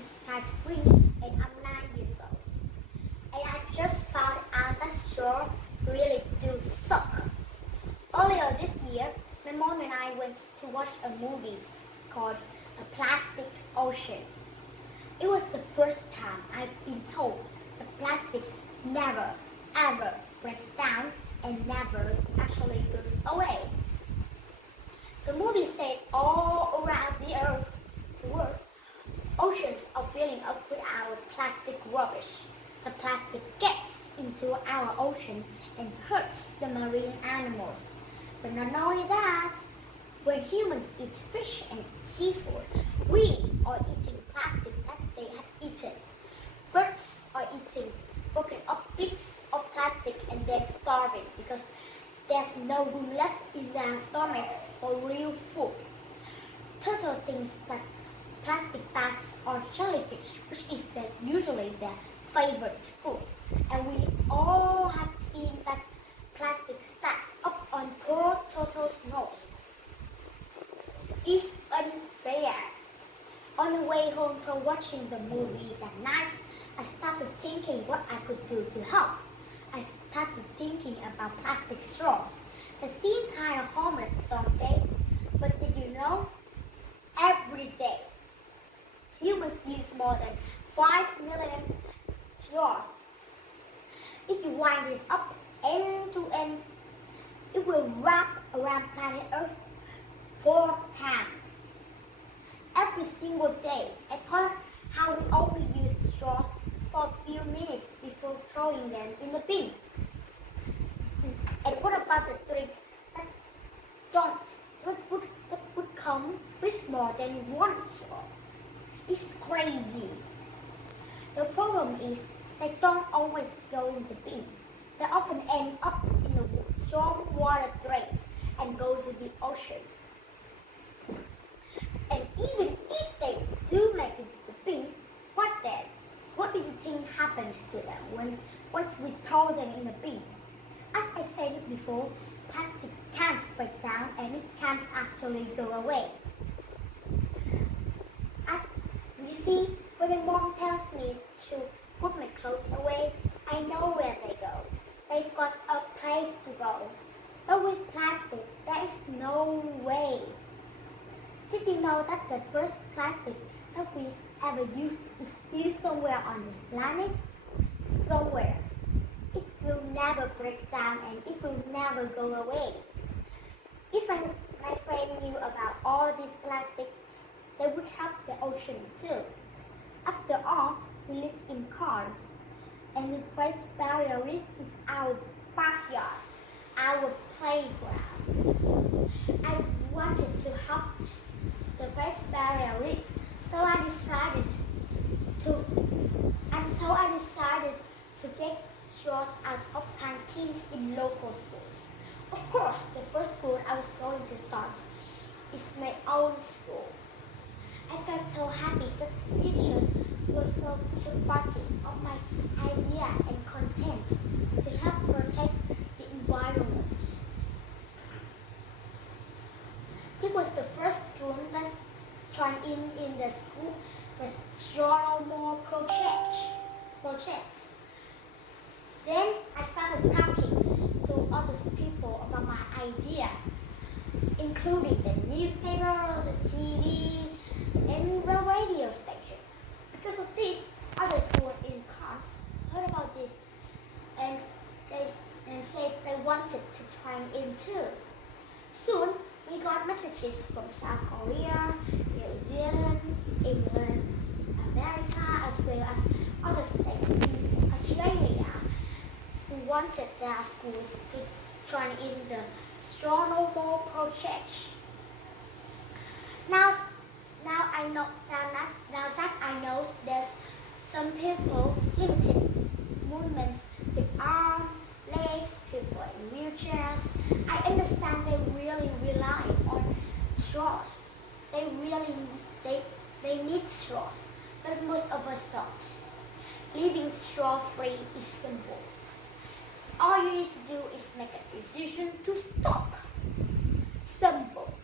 is Quinn and I'm 9 years old. And I've just found out that straws really do suck. Earlier this year, my mom and I went to watch a movie called A Plastic Ocean. It was the first time I've been told that plastic never ever breaks down and never actually goes away. The movie said all around the world, oceans are filling up with our plastic rubbish. The plastic gets into our ocean and hurts the marine animals. But not only that, when humans eat fish and seafood, we are eating plastic that they have eaten. Birds are eating broken up bits of plastic and then starving because there's no room left in their stomachs for real food. Turtle thinks that plastic bags are jellyfish, which is usually their favorite food. And we all have seen that plastic stacked up on poor turtle's nose. It's unfair. On the way home from watching the movie that night, I started thinking what I could do to help. I started thinking about plastic straws. They seem kind of harmless, don't they? But did you know? Every day, humans use more than 5 million straws. If you wind this up end to end, it will wrap around planet Earth 4 times. Every single day, I thought how we only use straws for a few minutes before throwing them in the bin. And what about the drink that would come with more than one straw? It's crazy. The problem is they don't always go in the bin. They often end up in the storm water drains and go to the ocean. And even if they do make it to the bin, what then? What do you think happens to them once we throw them in the bin? As I said before, plastic can't break down and it can't actually go away. As you see, when my mom tells me to put my clothes away, I know where they go. They've got a place to go. But with plastic, there is no way. Did you know that the first plastic that we ever used is still somewhere on this planet? Somewhere. It will never break down and it will never go away. If my friend knew about all this plastic, they would help the ocean too. After all, we live in cars, and the Great Barrier Reef is our backyard, our playground. I wanted to help the Great Barrier Reef, so I decided to get straws out of canteens in local schools. Of course, the first school I was going to start is my own school. I felt so happy that teachers were so supportive of my idea and content to help protect the environment. This was the first school that joined in the school, the Straw No More project. Then I started talking to other people about my idea, including the newspaper, the TV, and the radio station. Because of this, other schools in class heard about this and said they wanted to join in too. Soon, we got messages from South Korea, New Zealand, England, America, as well as other states in Australia who wanted their schools to join in the Straw No More project. Now that I know there's some people limited movements with arms, legs, people in wheelchairs, I understand they really rely on straws. They need straws, but most of us don't. Living straw-free is simple. All you need to do is make a decision to stop. Simple.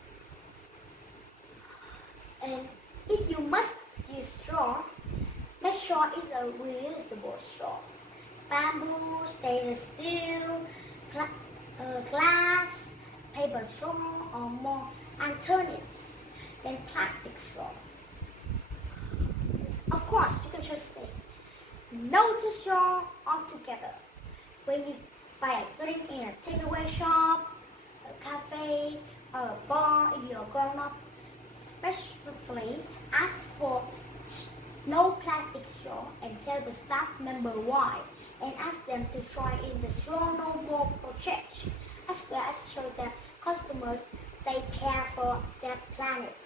And if you must use straw, straw is a reusable straw. Bamboo, stainless steel, glass, paper straw are more alternatives than plastic straw. Of course, you can just say no to straw altogether. When you buy a drink in a takeaway shop, a cafe, or a bar, if you're grown up, specifically ask for no plastic straw and tell the staff member why, and ask them to try in the straw no more project, as well as show their customers they care for their planet.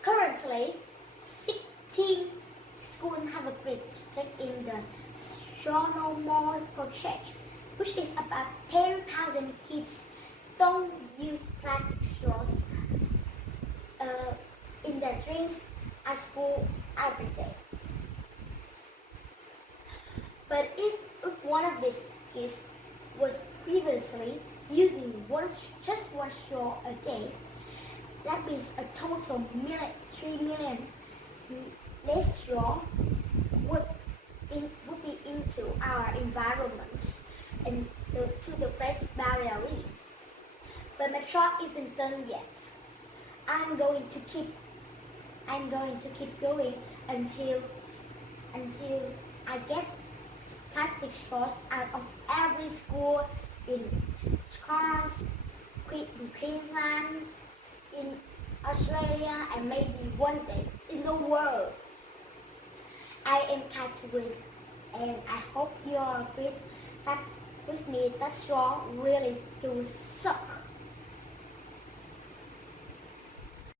Currently, 16 schools have agreed to take in the straw no more project, which is about 10,000 kids don't use plastic straws in their drinks at school every day. But if one of these kids was previously using just one straw a day, that means a total 3 million less straw would be into our environment and to the Great Barrier Reef. But my talk isn't done yet. I'm going to keep going until I get plastic straws out of every school in Scotland, in Queensland, in Australia, and maybe one day in the world. I am Catherine, and I hope you are with me that straw really do suck.